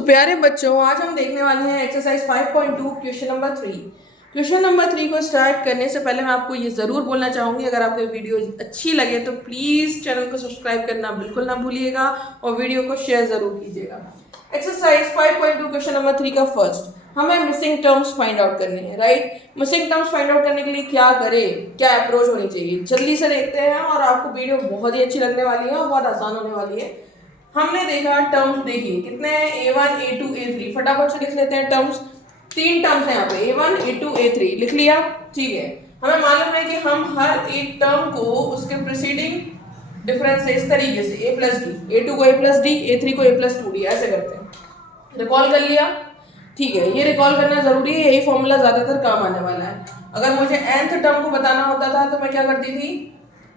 प्यारे बच्चों, आज हम देखने वाले हैं exercise 5.2 question number 3। Question number 3 को स्टार्ट करने से पहले मैं आपको ये ज़रूर बोलना चाहूँगी, अगर आपको वीडियो अच्छी लगे तो प्लीज़ चैनल को सब्सक्राइब करना बिल्कुल ना भूलिएगा और वीडियो को शेयर ज़रूर कीजिएगा। एक्सरसाइज 5.2 क्वेश्चन नंबर 3 का फर्स्ट, हमें मिसिंग टर्म्स फाइंड आउट करने हैं, right. Missing terms find out करने के लिए क्या करें, क्या अप्रोच होनी चाहिए, जल्दी से देखते हैं और आपको वीडियो बहुत ही अच्छी लगने वाली है और बहुत आसान होने वाली है। हमने देखा टर्म्स, देखिए कितने हैं, A1 A2 A3। फटाफट से लिख लेते हैं टर्म्स। 3 टर्म्स हैं यहाँ पे, A1 A2 A3 लिख लिया, ठीक है। हमें मालूम है कि हम हर एक टर्म को उसके प्रीसीडिंग डिफरेंस से इस तरीके से A प्लस डी, A2 को A प्लस डी, A3 को A प्लस 2D ऐसे करते हैं। रिकॉल कर लिया, ठीक है। ये रिकॉल करना जरूरी है, यही फॉर्मूला ज्यादातर काम आने वाला है। अगर मुझे nth टर्म को बताना होता था तो मैं क्या करती थी,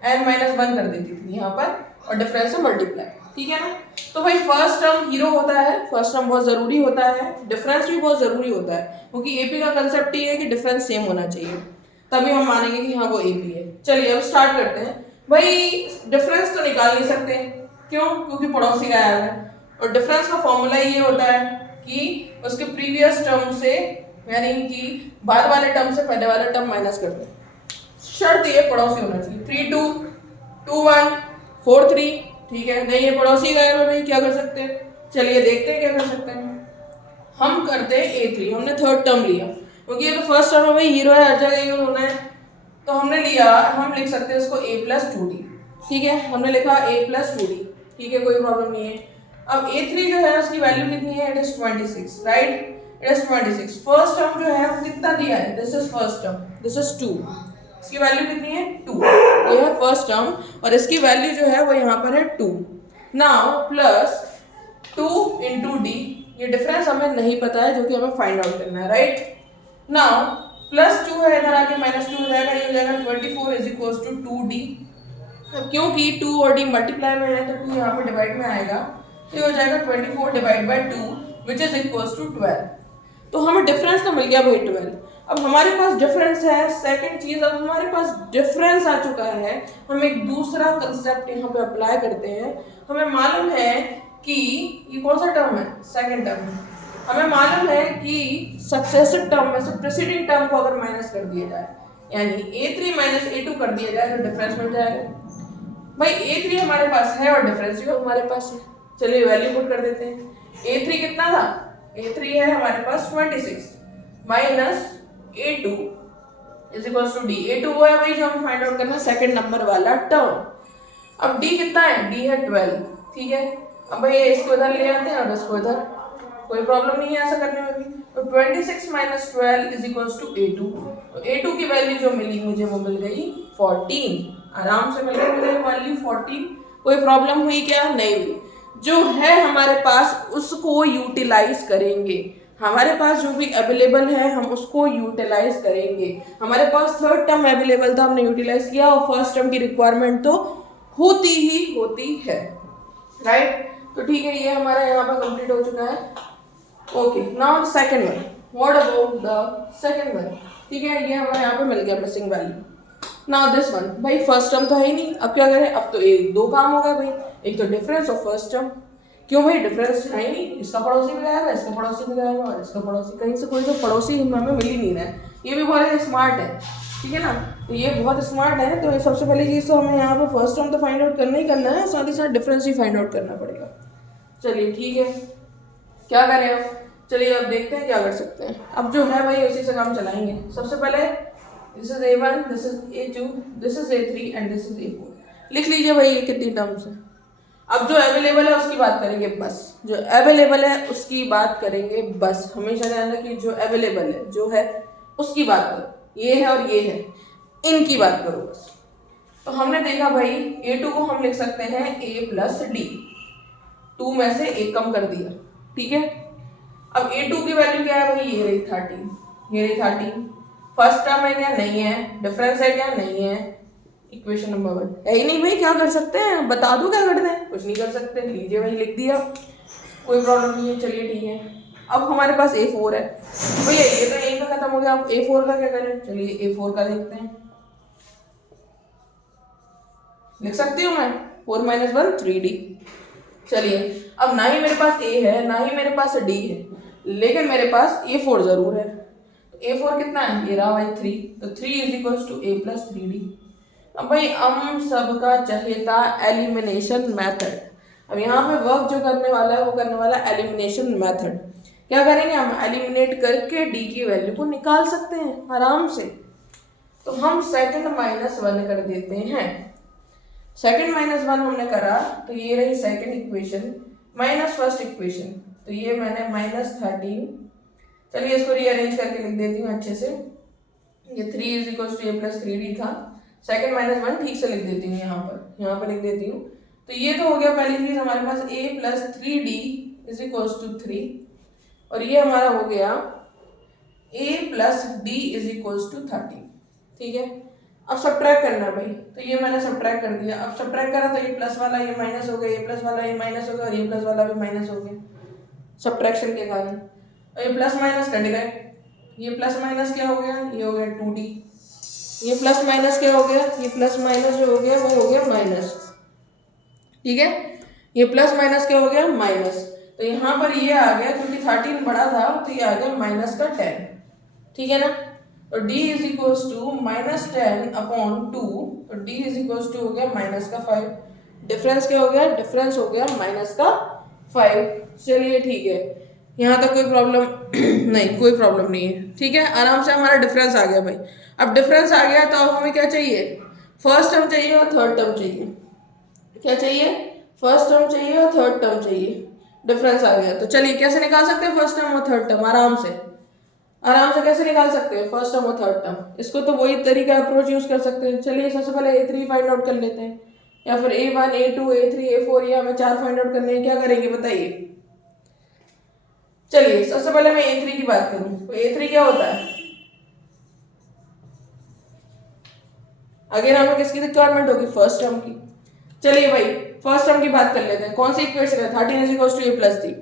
n-1 कर देती थी यहाँ पर और डिफरेंस से मल्टीप्लाई, ठीक है ना। तो भाई फर्स्ट टर्म हीरो होता है, फर्स्ट टर्म बहुत जरूरी होता है, डिफरेंस भी बहुत जरूरी होता है, क्योंकि एपी का कंसेप्ट ये है कि डिफरेंस सेम होना चाहिए, तभी हम मानेंगे कि हाँ वो एपी है। चलिए अब स्टार्ट करते हैं। भाई डिफरेंस तो निकाल नहीं सकते, क्यों? क्योंकि पड़ोसी गायब है और डिफरेंस का फॉर्मूला ये होता है कि उसके प्रीवियस टर्म से, यानी कि बाद वाले टर्म से पहले वाला टर्म माइनस कर दें। शर्त ये पड़ोसी होना चाहिए, 3 2 2 1 4 3, ठीक है। नहीं ये पड़ोसी गायब है, भाई क्या कर सकते हैं? चलिए देखते हैं क्या कर सकते हैं। हम करते हैं A3, हमने थर्ड टर्म लिया क्योंकि ये तो फर्स्ट टर्म है भाई, हीरो है, हर जगह यूज होना है, तो हमने लिया, हम लिख सकते हैं इसको A प्लस 2D, ठीक है। हमने लिखा A प्लस 2D, ठीक है, कोई प्रॉब्लम नहीं है। अब A3 जो है उसकी वैल्यू कितनी है, it is 26, right, it is 26। First term जो है वो कितना दिया है, this is first term, this is 2, इसकी वैल्यू कितनी है 2, ये है फर्स्ट टर्म और इसकी वैल्यू जो है वो यहाँ पर है 2। नाउ प्लस 2 इंटू डी, ये डिफरेंस हमें नहीं पता है जो कि हमें फाइंड आउट करना है, राइट। नाउ प्लस 2 है, इधर आके माइनस 2 हो जाएगा, ये हो जाएगा 24 इज इक्वल्स टू 2d। अब क्योंकि 2 और d मल्टीप्लाई में है तो 2 यहाँ पे डिवाइड में आएगा, तो ये हो जाएगा 24 divide by 2 which is equals to 12। तो हमें डिफरेंस तो मिल गया भाई 12। अब हमारे पास डिफरेंस है, सेकंड चीज, अब हमारे पास डिफरेंस आ चुका है, हम एक दूसरा कंसेप्ट यहाँ पे अप्लाई करते हैं। हमें मालूम है कि ये कौन सा टर्म है, सेकंड टर्म है। हमें मालूम है कि सक्सेसिव टर्म में से प्रीसीडिंग टर्म को अगर माइनस कर दिया जाए, यानी A3 माइनस A2 कर दिया जाए तो डिफरेंस मिल जाएगा। भाई A3 हमारे पास है और डिफरेंस भी हमारे पास है, चलिए वैल्यू पुट कर देते हैं। A3 कितना था, A3 है हमारे पास 26 minus A2 is equals to D। A2 वो है भाई जो हमें फाइंड आउट करना है, सेकंड नंबर वाला टर्म। अब D कितना है, D है 12, ठीक है। अब भाई इसको इधर ले आते हैं और इसको इधर, कोई प्रॉब्लम नहीं है ऐसा करने में भी। तो 26 minus 12 is equals to A2, तो A2 की वैल्यू जो मिली मुझे वो मिल गई 14, आराम से मिल गई मुझे वैल्यू 14। कोई प्रॉब्लम हुई क्या, नहीं हुई। जो है हमारे पास उसको यूटिलाइज करेंगे, हमारे पास जो भी अवेलेबल है हम उसको यूटिलाइज करेंगे। हमारे पास थर्ड टर्म अवेलेबल था, हमने यूटिलाइज किया और फर्स्ट टर्म की रिक्वायरमेंट तो होती ही होती है, राइट। तो ठीक है, ये हमारा यहाँ पर कंप्लीट हो चुका है। Okay, now second one, what about the second one, ठीक है। ये हमारे यहाँ पे मिल गया missing value. Now this one, भाई फर्स्ट टर्म तो है ही नहीं, अब क्या करें, अब तो एक दो काम होगा भाई, एक तो डिफरेंस और फर्स्ट टर्म। क्यों भाई, डिफरेंस है ही नहीं, इसका पड़ोसी भी गायब है, इसका पड़ोसी भी गायब है और इसका पड़ोसी, कहीं से कोई तो पड़ोसी हमें मिल ही नहीं रहा है। ये भी बहुत स्मार्ट है, ठीक है ना, तो ये बहुत स्मार्ट है। तो सबसे पहली चीज़ तो हमें यहाँ पर फर्स्ट टर्म तो फाइंड आउट करना ही करना है, साथ ही साथ डिफरेंस भी फाइंड आउट करना पड़ेगा। चलिए ठीक है, क्या करें अब, चलिए अब देखते हैं क्या कर सकते हैं। अब जो है भाई उसी से काम चलाएंगे। सबसे पहले this is A1, this is A2, this is A3 and this is A4। लिख लीजिए भाई ये कितनी टर्म्स है। अब जो अवेलेबल है उसकी बात करेंगे बस, जो अवेलेबल है उसकी बात करेंगे बस। हमेशा ध्यान रखिए, जो अवेलेबल है जो है उसकी बात करो, ये है और ये है, इनकी बात करो बस। तो हमने देखा भाई A2 को हम लिख सकते हैं A प्लस डी, 2 में से 1 कम कर दिया, ठीक है। अब A2 की वैल्यू क्या है भाई, ये रही 13, ये रही 13। फर्स्ट टर्म है क्या, नहीं है। डिफरेंस है क्या, नहीं है। इक्वेशन नंबर 1 है ही नहीं भाई, क्या कर सकते हैं, बता दो क्या करते हैं, कुछ नहीं कर सकते, लीजिए भाई लिख दिया, कोई प्रॉब्लम नहीं है। चलिए ठीक है, अब हमारे पास A4 है भैया, ये तो यहीं पे खत्म हो गया। अब A4 का क्या करें, चलिए A4 का देखते हैं। लिख सकती हूँ मैं 4 - 1 3D। चलिए अब ना ही मेरे पास ए है ना ही मेरे पास डी है, लेकिन मेरे पास A4 जरूर है। तो A4 कितना है, ये रहा भाई 3, तो 3 is equal to A plus 3D। अब भाई हम सबका चहेता एलिमिनेशन मेथड। अब यहाँ पे वर्क जो करने वाला है वो करने वाला है एलिमिनेशन मेथड। क्या करेंगे हम, एलिमिनेट करके डी की वैल्यू को निकाल सकते हैं आराम से। तो हम सेकंड माइनस 1 कर देते हैं। सेकंड माइनस 1 हमने करा तो ये रही second equation minus first equation, तो ये मैंने -13, चलिए इसको रीअरेंज करके लिख देती हूँ अच्छे से। ये 3 is equal to A plus 3D था, सेकंड माइनस 1 ठीक से लिख देती हूँ यहाँ पर लिख देती हूँ। तो ये तो हो गया पहली चीज हमारे पास A plus 3D is equal to 3, और ये हमारा हो गया A plus D is equal to 13। ठीक है, अब सब्ट्रैक्ट करना है भाई, तो ये मैंने सब्ट्रैक्ट कर दिया। अब सब्ट्रैक्ट करा तो ये प्लस वाला ये माइनस हो गया, ये प्लस वाला ये माइनस हो गया, और ये प्लस वाला भी माइनस हो गया सब्ट्रैक्शन के कारण। और ये प्लस माइनस कट गए, ये प्लस माइनस क्या हो गया, ये हो गया 2D, ये प्लस माइनस क्या हो गया, ये प्लस माइनस जो हो गया वो हो गया माइनस। ठीक है, ये प्लस माइनस क्या हो गया, माइनस। तो यहाँ पर ये आ गया, क्योंकि 13 बड़ा था तो ये आ गया माइनस का 10। ठीक है ना, तो d इज इक्वल टू -10/2, तो d इज इक्वल टू हो गया माइनस का 5। डिफरेंस क्या हो गया, डिफरेंस हो गया माइनस का 5। चलिए ठीक है, यहाँ तक कोई प्रॉब्लम नहीं, कोई प्रॉब्लम नहीं है। ठीक है, आराम से हमारा डिफरेंस आ गया भाई। अब डिफरेंस आ गया तो अब हमें क्या चाहिए, फर्स्ट टर्म चाहिए और थर्ड टर्म चाहिए। क्या चाहिए, फर्स्ट टर्म चाहिए और थर्ड टर्म चाहिए। डिफरेंस आ गया तो चलिए कैसे निकाल सकते हैं फर्स्ट टर्म और थर्ड टर्म, आराम से कैसे निकाल सकते हैं फर्स्ट टर्म और थर्ड टर्म। इसको तो वही तरीका अप्रोच यूज कर सकते हैं। चलिए सबसे पहले A3 फाइंड आउट कर लेते हैं, या फिर A1 A2 A3 A4, ये हमें 4 फाइंड आउट करने हैं। क्या करेंगे बताइए। चलिए सबसे पहले मैं A3 की बात करूं तो A3 क्या होता है, अगेन हमें किसकी रिक्वायरमेंट होगी, फर्स्ट टर्म की। चलिए भाई फर्स्ट टर्म की बात कर लेते हैं। कौन सी इक्वेशन है, 13 is equal to A plus 3,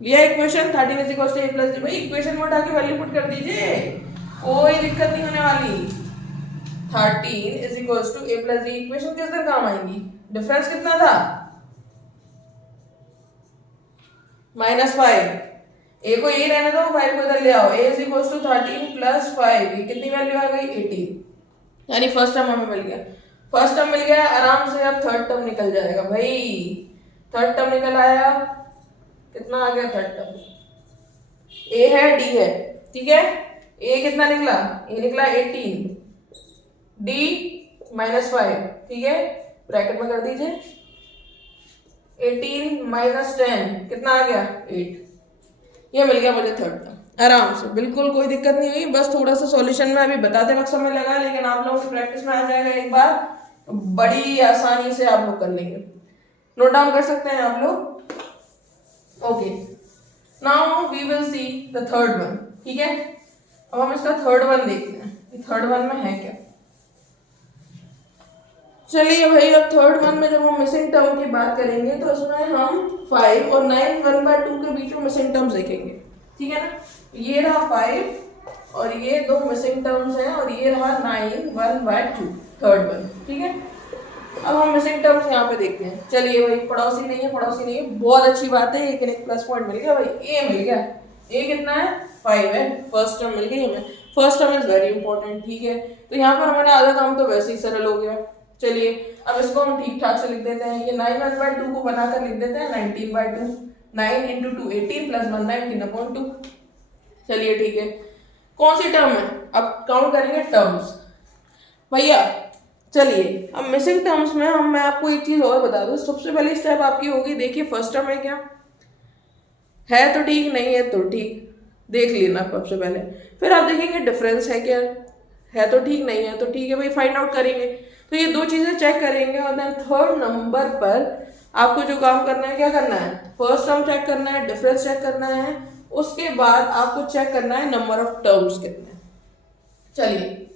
लिया equation 13 is equal to A plus 3। भाई इक्वेशन में उठा के वैल्यू पुट कर दीजिए, कोई दिक्कत नहीं होने वाली। 13 is equal to A plus 3 equation किस तरह काम आएंगी, डिफरेंस कितना था, -5। ए को यही रहने दो, 5 को इधर ले आओ। A is equal to 13 plus 5, ये कितनी वैल्यू आ गई, 18, यानी फर्स्ट टर्म हमें मिल गया। फर्स्ट टर्म मिल गया, आराम से अब थर्ड टर्म निकल जाएगा भाई। थर्ड टर्म निकल आया, कितना आ गया थर्ड टर्म, A है D है। ठीक है, A कितना निकला, A निकला 18, D -5। ठीक है, ब्रैकेट में कर दीजिए, 18 - 10 कितना आ गया, 8। ये मिल गया मुझे थर्ड टर्म आराम से, बिल्कुल कोई दिक्कत नहीं हुई। बस थोड़ा सा सॉल्यूशन में अभी बताते वक्त समय लगा, लेकिन आप लोगों की प्रैक्टिस में आ जाएगा एक बार, बड़ी आसानी से आप लोग कर लेंगे। नोट डाउन कर सकते हैं आप लोग। Okay, now we will see the third one. ठीक है, अब हम इसका थर्ड वन देखते हैं, थर्ड वन में है क्या। चलिए भाई, अब थर्ड वन में जब हम मिसिंग टर्म की बात करेंगे तो उसमें हम 5 और 9 1/2 के बीच में मिसिंग टर्म्स देखेंगे। ठीक है ना, ये रहा 5 और ये दो मिसिंग टर्म्स हैं, और ये रहा 9 1/2 थर्ड वन। ठीक है, अब हम मिसिंग टर्म्स यहाँ पे देखते हैं। चलिए भाई, पड़ोसी नहीं है, बहुत अच्छी बात है, लेकिन एक प्लस पॉइंट मिल गया भाई, A मिल गया। A कितना है, 5 है, फर्स्ट टर्म मिल गई हमें। First term is very important. ठीक है, तो यहाँ पर हमारा आधा काम तो वैसे ही सरल हो गया। चलिए अब इसको हम ठीक ठाक से लिख देते हैं। ये 9 1/2 को बनाकर लिख देते हैं 19/2, 9 × 2 18 + 1 19/2। चलिए ठीक है, कौन सी टर्म है, अब काउंट करेंगे टर्म्स भैया। चलिए अब मिसिंग टर्म्स में मैं आपको एक चीज और बता दूं। सबसे पहली स्टेप आपकी होगी, देखिए फर्स्ट टर्म है क्या है तो ठीक, नहीं है तो ठीक, देख लेना सबसे पहले। फिर आप देखेंगे डिफरेंस है क्या, है तो ठीक, नहीं है तो ठीक है भाई, फाइंड आउट करेंगे। तो ये दो चीजें चेक करेंगे, और देन थर्ड नंबर पर आपको जो काम करना है, क्या करना है, फर्स्ट टर्म चेक करना है, डिफरेंस चेक करना है, उसके बाद आपको चेक करना है नंबर ऑफ टर्म्स कितने। चलिए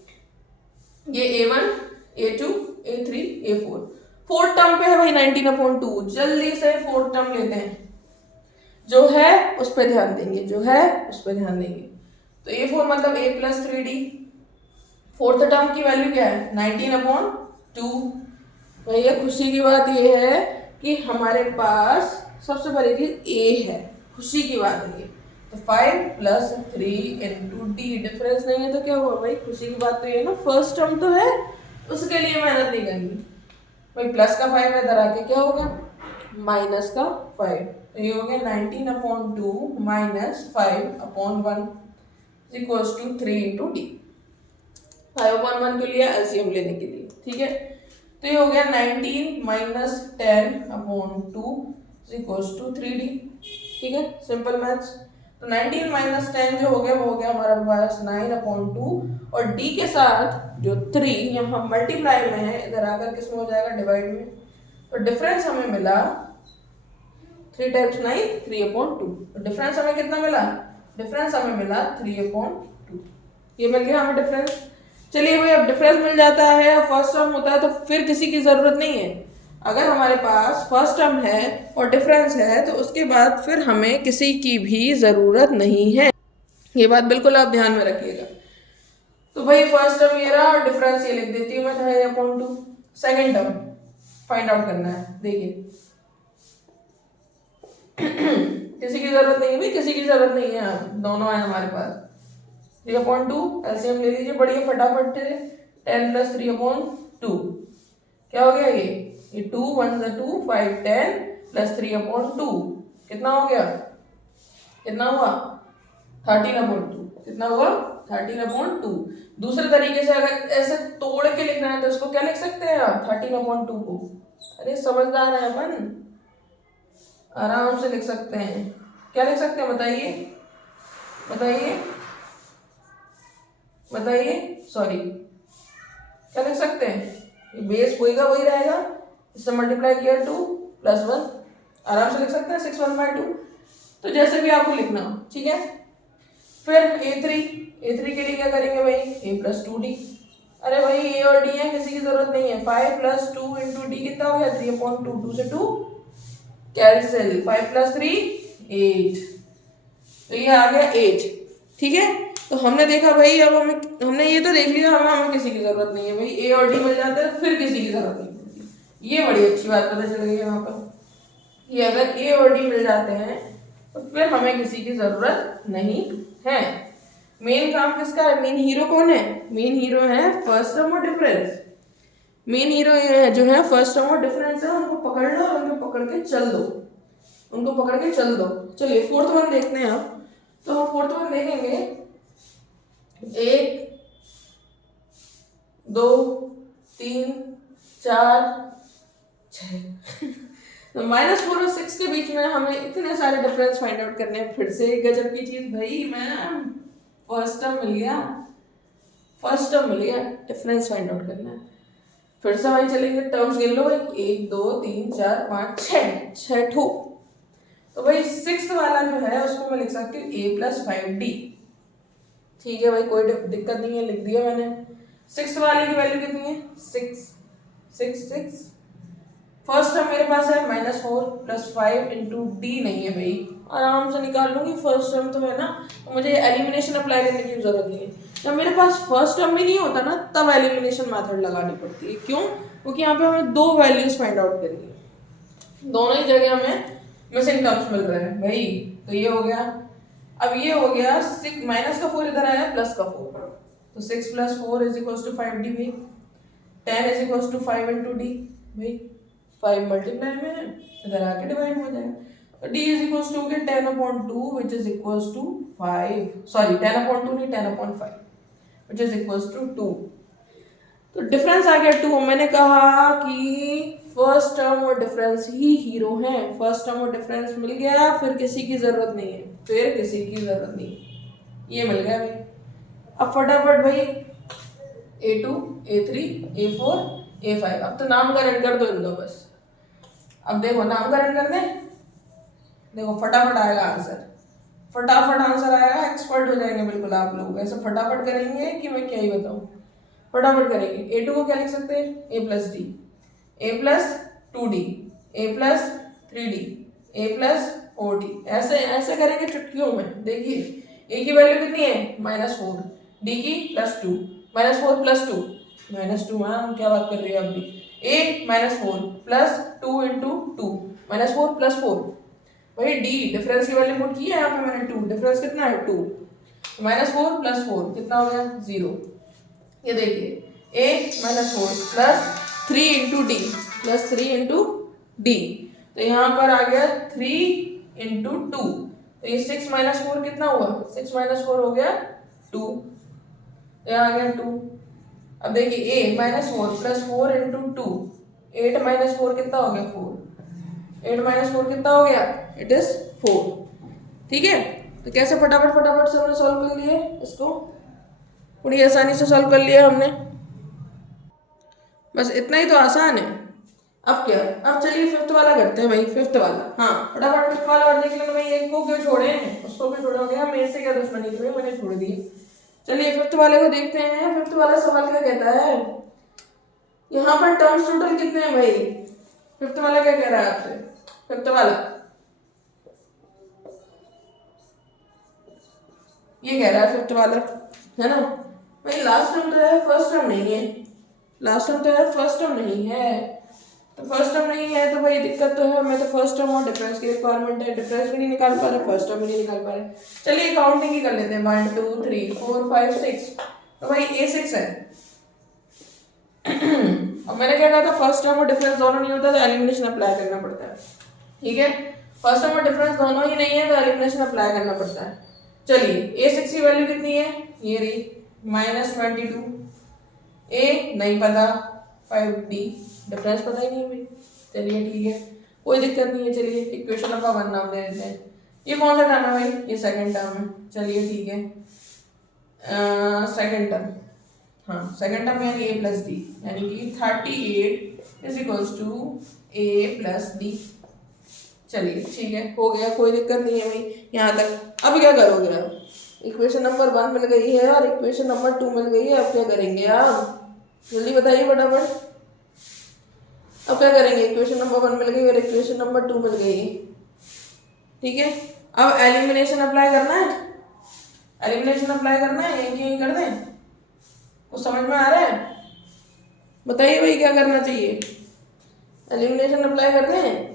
ये A1 A2 A3 A4, fourth term पे है भाई 19/2। जल्दी से फोर्थ टर्म लेते हैं, जो है उस पर ध्यान देंगे, तो A4 मतलब A plus 3D। Fourth term की वैल्यू क्या है, 19/2। भैया खुशी की बात यह है कि हमारे पास सबसे पहली चीज ए है, खुशी की बात है ये। तो 5+3 इंटू डी, डिफरेंस नहीं है तो क्या हुआ भाई, खुशी की बात तो ये ना, फर्स्ट टर्म तो है, उसके लिए मेहनत नहीं करनी भाई। प्लस का 5 इधर आके क्या होगा, माइनस का 5, तो ये हो गया 19/2 minus 5/1 equals to 3 into D. 5/1 के लिए एलसीएम लेने के लिए, ठीक है। तो ये हो गया 19 माइनस 10/2 इक्वल्स टू 3D, ठीक है, सिंपल मैथ्स। तो 19 माइनस 10 जो हो गया वो हो गया हमारा पास 9/2, और d के साथ जो 3 यहाँ मल्टीप्लाई में है, इधर आकर किस में हो जाएगा, डिवाइड में। तो डिफरेंस हमें मिला 3 टाइम्स 9 3/2। तो डिफरेंस हमें कितना मिला, डिफरेंस हमें मिला 3/2, ये मिल गया हमें डिफरेंस। चलिए भाई, अब डिफरेंस मिल जाता है, फर्स्ट टर्म होता है तो फिर किसी की जरूरत नहीं है। अगर हमारे पास फर्स्ट टर्म है और डिफरेंस है तो उसके बाद फिर हमें किसी की भी जरूरत नहीं है, ये बात बिल्कुल आप ध्यान में रखिएगा। तो भाई फर्स्ट टर्म ये रहा और डिफरेंस ये लिख देती हूँ मैं 3/2। सेकेंड टर्म फाइंड आउट करना है, देखिए किसी की जरूरत नहीं है भाई, किसी की जरूरत नहीं है, दोनों है हमारे पास। 3/2 एलसीएम ले लीजिए, बढ़िया फटाफट से। 10 + 3/2 क्या हो गया, ये 2 1 2 5 10 + 3/2 कितना हो गया, कितना हुआ 13/2, कितना हुआ 13/2। दूसरे तरीके से अगर ऐसे तोड़ के लिखना है तो इसको क्या लिख सकते हैं आप, 13/2 को। अरे समझदार है अपन, आराम से लिख सकते हैं। क्या लिख सकते हैं बताइए, बताइए बताइए, सॉरी क्या लिख सकते हैं, बेस होएगा वही रहेगा, इससे मल्टीप्लाई किया 2 + 1, आराम से लिख सकते हैं 6 1/2। तो जैसे भी आपको लिखना हो, ठीक है। फिर A3 के लिए क्या करेंगे भाई, A+2D। अरे भाई ए और डी है, किसी की जरूरत नहीं है। 5 + 2 इंटू डी कितना हो गया, 3/2, 2 से 2 कैंसिल, 5 + 3 8, तो ये आ गया 8, ठीक है। तो हमने देखा भाई, अब हमने ये तो देख लिया हमें किसी की जरूरत नहीं है भाई, ए और डी मिल जाते हैं फिर किसी की जरूरत नहीं पड़ती। ये बड़ी अच्छी बात पता चल गई यहाँ पर, ये अगर ए और डी मिल जाते हैं तो फिर हमें किसी की जरूरत नहीं है। मेन काम किसका है, मेन हीरो कौन है, मेन हीरो है फर्स्ट टर्म और डिफरेंस। मेन हीरो जो है फर्स्ट टर्म और डिफरेंस है, उनको पकड़ लो और उनको पकड़ के चल दो, उनको पकड़ के चल दो। चलिए फोर्थ वन देखते हैं आप। तो हम फोर्थ वन देखेंगे, 1 2 3 4 6 तो -4 और 6 के बीच में हमें इतने सारे डिफरेंस फाइंड आउट करने हैं। फिर से गजब की चीज भाई, मैम फर्स्ट टर्म मिल गया, फर्स्ट टर्म मिल गया, डिफरेंस फाइंड आउट करना है। फिर से वही चलेंगे, टर्म्स गिन लो भाई, 1 2 3 4 5 6 ठो। तो भाई 6th वाला जो है उसको मैं लिख सकती हूँ A+5D, ठीक है भाई, कोई दिक्कत नहीं है, लिख दिया मैंने। 6th वाले की वैल्यू कितनी है, 6। फर्स्ट टर्म मेरे पास है -4 + 5 इंटू डी नहीं है भाई, आराम से निकाल लूंगी, फर्स्ट टर्म तो है ना, तो मुझे एलिमिनेशन अप्लाई करने की जरूरत नहीं है। जब मेरे पास फर्स्ट टर्म भी नहीं होता ना, तब एलिमिनेशन मेथड लगानी पड़ती है। क्यों, क्योंकि यहाँ पे हमें 2 वैल्यूज फाइंड आउट करनी है, दोनों ही जगह हमें मिसिंग टर्म्स मिल रहे हैं भाई। तो ये हो गया, अब ये हो गया 6 -4 इधर आया +4, तो 6 + 4 = 5D भाई। 10 = 5 इंटू डी भाई, 5 मल्टीप्लाई में है, इधर आके डिवाइड हो जाएगा। तो d = हो गया 10/2 which is equals to 5, sorry 10/2 नहीं 10/5 which is equals to 2। तो डिफरेंस आ गया 2। मैंने कहा कि फर्स्ट टर्म और डिफरेंस ही हीरो हैं, फर्स्ट टर्म और डिफरेंस मिल गया, फिर किसी की जरूरत नहीं है, फिर किसी की जरूरत नहीं है, ये मिल गया भाई। अब फटाफट भाई A2 A3 A4 A5, अब तो नामकरण कर दो इन दो बस। अब देखो नामकरण कर दे, देखो फटाफट आएगा आंसर, फटाफट आंसर आएगा, एक्सपर्ट हो जाएंगे बिल्कुल आप लोग, ऐसे फटाफट करेंगे कि मैं क्या ही बताऊं, फटाफट करेंगे। A2 को क्या लिख सकते हैं, A+D, A+2D, A+3D, A+4D, ऐसे ऐसे करेंगे चुटकियों में। देखिए A की वैल्यू कितनी है -4, D की +2, -4 + 2 -2, मैम क्या बात कर रही है आप भी। A -4 + 2 इंटू 2 -4 + 4 भाई डी डिफरेंस की वैल्यू पुट की है यहाँ पे मैंने 2, डिफरेंस कितना है 2, -4 + 4 कितना हो गया 0। ये देखिए a -4 + 3 × d + 3 × d, तो यहाँ पर आ गया 3 × 2, तो ये 6 - 4 कितना हुआ, 6 - 4 हो गया 2, यहाँ आ गया 2। अब देखिए a -4 + 4 × 2, 8 - 4 कितना हो गया 4, 8 - 4 कितना हो गया, इट इज 4। ठीक है, तो कैसे फटाफट फटाफट से हमने सॉल्व कर लिए इसको, बड़ी आसानी से सॉल्व कर लिया हमने, बस इतना ही तो आसान है। अब क्या, अब चलिए फिफ्थ वाला करते हैं भाई, फिफ्थ वाला। हाँ फटाफट फिफ्थ वाला और देख लेना भाई, एक को क्यों छोड़े हैं, उसको क्यों छोड़ा गया, मेरे से क्या दुश्मनी थी भाई, मैंने छोड़ दिया। चलिए फिफ्थ वाले को देखते हैं, फिफ्थ वाला सवाल क्या कहता है। यहाँ पर टर्म्स टोटल कितने हैं भाई, फिफ्थ वाला क्या कह रहा है आपसे, फिफ्थ वाला ये कह रहा है फिफ्थ वाला, है ना भाई, लास्ट टर्म तो है फर्स्ट टर्म नहीं है, लास्ट टर्म तो है फर्स्ट टर्म नहीं है, तो फर्स्ट टर्म नहीं है तो भाई दिक्कत तो है, हमें तो फर्स्ट टर्म और डिफरेंस की रिक्वायरमेंट है, डिफरेंस भी नहीं निकाल पा रहे, फर्स्ट टर्म भी नहीं निकाल पा रहे। चलिए काउंटिंग ही कर लेते हैं, 1 2 3 4 5 6, तो भाई A6 है। अब मैंने क्या कहा था, फर्स्ट टर्म और डिफरेंस दोनों नहीं होता तो एलिमिनेशन अप्लाई करना पड़ता है। ठीक है, फर्स्ट टर्म और डिफरेंस दोनों ही नहीं है तो एलिमिनेशन अप्लाई करना पड़ता है। चलिए A6 की वैल्यू कितनी है, ये रही -22, A नहीं पता, 5D डिफरेंस पता ही नहीं है भाई। चलिए ठीक है, कोई दिक्कत नहीं है, चलिए इक्वेशन नंबर 1 नाम दे देते हैं। ये कौन सा टर्म है भाई, ये सेकंड टर्म है, चलिए ठीक है, सेकंड टर्म, हाँ सेकंड टर्म यानी A + D, यानी कि 38 = A + D। चलिए ठीक है, हो गया, कोई दिक्कत नहीं है भाई यहाँ तक। अब क्या करोगे आप, इक्वेशन नंबर 1 मिल गई है और इक्वेशन नंबर 2 मिल गई है, अब क्या करेंगे आप, जल्दी बताइए फटाफट। अब क्या करेंगे, इक्वेशन नंबर 1 मिल गई और इक्वेशन नंबर 2 मिल गई, ठीक है। अब एलिमिनेशन अप्लाई करना है, एलिमिनेशन अप्लाई करना है, यही कर दें, कुछ समझ में आ रहा है, बताइए भाई क्या करना चाहिए, एलिमिनेशन अप्लाई कर दें।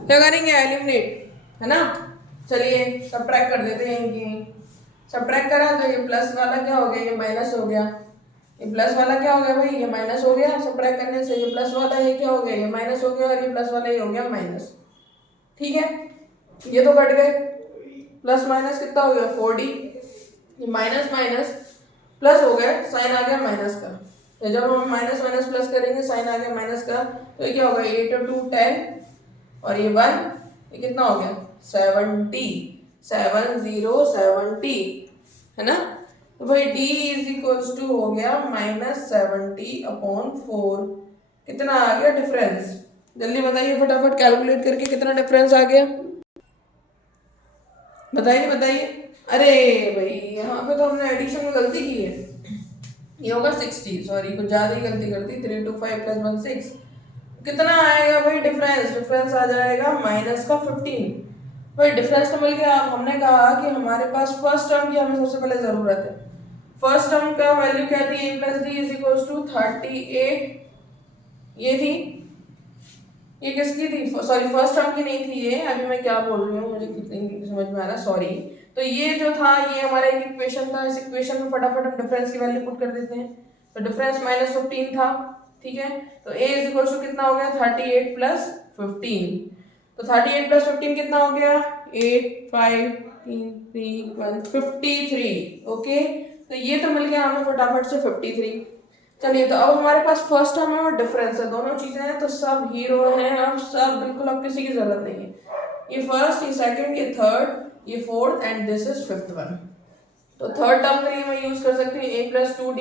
क्या करेंगे, एलिमिनेट, है ना। चलिए सबट्रैक्ट कर देते हैं, कि सबट्रैक्ट करा तो ये प्लस वाला क्या हो गया, ये माइनस हो गया, ये प्लस वाला क्या हो गया भाई, ये माइनस हो गया, सबट्रैक्ट करने से ये प्लस वाला ये क्या हो गया, ये माइनस हो गया, और ये प्लस वाला ये हो गया माइनस। ठीक है, ये तो कट गए, प्लस माइनस कितना हो गया 4D, ये माइनस माइनस प्लस हो गया, साइन आ गया माइनस का, तो जब हम माइनस माइनस प्लस करेंगे साइन आ गया माइनस का, तो ये क्या होगा 8 और 2 10, और ये 1, ये कितना हो गया 70, 70 है ना। तो भाई D = हो गया -70/4, कितना आ गया डिफरेंस, जल्दी बताइए फटाफट कैलकुलेट करके कितना डिफरेंस आ गया, बताइए बताइए। अरे भाई यहाँ पे तो हमने एडिशन में गलती की है, ये होगा 60, सॉरी कुछ ज़्यादा ही गलती कर दी, 3 2 5 + 1 6, कितना आएगा भाई डिफरेंस, डिफरेंस आ जाएगा -15। भाई डिफरेंस तो मिल गया, अब हमने कहा कि हमारे पास फर्स्ट टर्म की हमें सबसे पहले ज़रूरत है, फर्स्ट टर्म का वैल्यू क्या थी, A + D = 38, ये थी, ये किसकी थी, सॉरी फर्स्ट टर्म की नहीं थी ये, अभी मैं क्या बोल रही हूँ मुझे कितनी समझ में आ रहा, सॉरी। तो ये जो था ये हमारा एक इक्वेशन था, इस इक्वेशन में फटाफट हम डिफरेंस की वैल्यू पुट कर देते हैं, तो डिफरेंस -15 था, ठीक है। तो A = कितना हो गया 38 + 15, तो 38 + 15 कितना हो गया 8 5 3 3 1 53, ओके। तो ये तो मिल गया हमें फटाफट से 53। चलिए तो अब हमारे पास फर्स्ट टर्म है और डिफरेंस है, दोनों चीजें हैं, तो सब हीरो हैं, अब सब बिल्कुल, अब किसी की जरूरत नहीं है, ये फर्स्ट, ये सेकंड, ये थर्ड, ये fourth, and this is fifth one. तो थर्ड टर्म के लिए मैं यूज कर सकती हूँ A + 2D,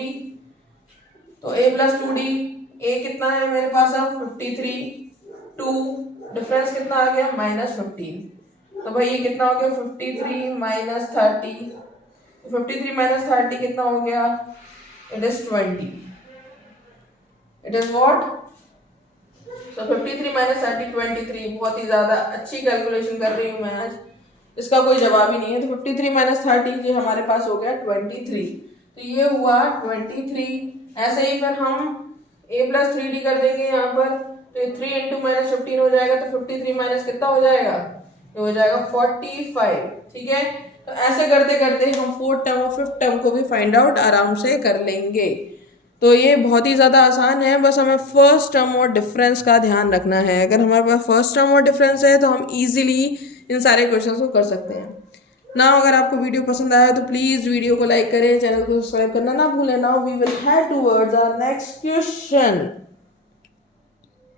तो A + 2D, A कितना है मेरे पास अब 53, 2 डिफरेंस कितना आ गया -15, तो भाई ये कितना हो गया 53 - 30, 53 - 30 कितना हो गया, it is 20, it is what, तो 53 - 30 23, बहुत ही ज्यादा अच्छी कैलकुलेशन कर रही हूँ मैं आज, इसका कोई जवाब ही नहीं है, तो 53 - 30 ये हमारे पास हो गया 23, तो ये हुआ 23 ऐसे ही फिर हम a+3d कर देंगे यहाँ पर, तो 3 इंटू -15 हो जाएगा, तो 53 माइनस कितना हो जाएगा, ये हो जाएगा 45। ठीक है, तो ऐसे करते करते हम फोर्थ टर्म और फिफ्थ टर्म को भी फाइंड आउट आराम से कर लेंगे। तो ये बहुत ही ज़्यादा आसान है, बस हमें फर्स्ट टर्म और डिफरेंस का ध्यान रखना है। अगर हमारे पास फर्स्ट टर्म और डिफरेंस है तो हम इजीली इन सारे क्वेश्चंस को कर सकते हैं ना। अगर आपको वीडियो पसंद आया तो प्लीज़ वीडियो को लाइक करें, चैनल को सब्सक्राइब करना ना भूलें। Now we will head towards our next question.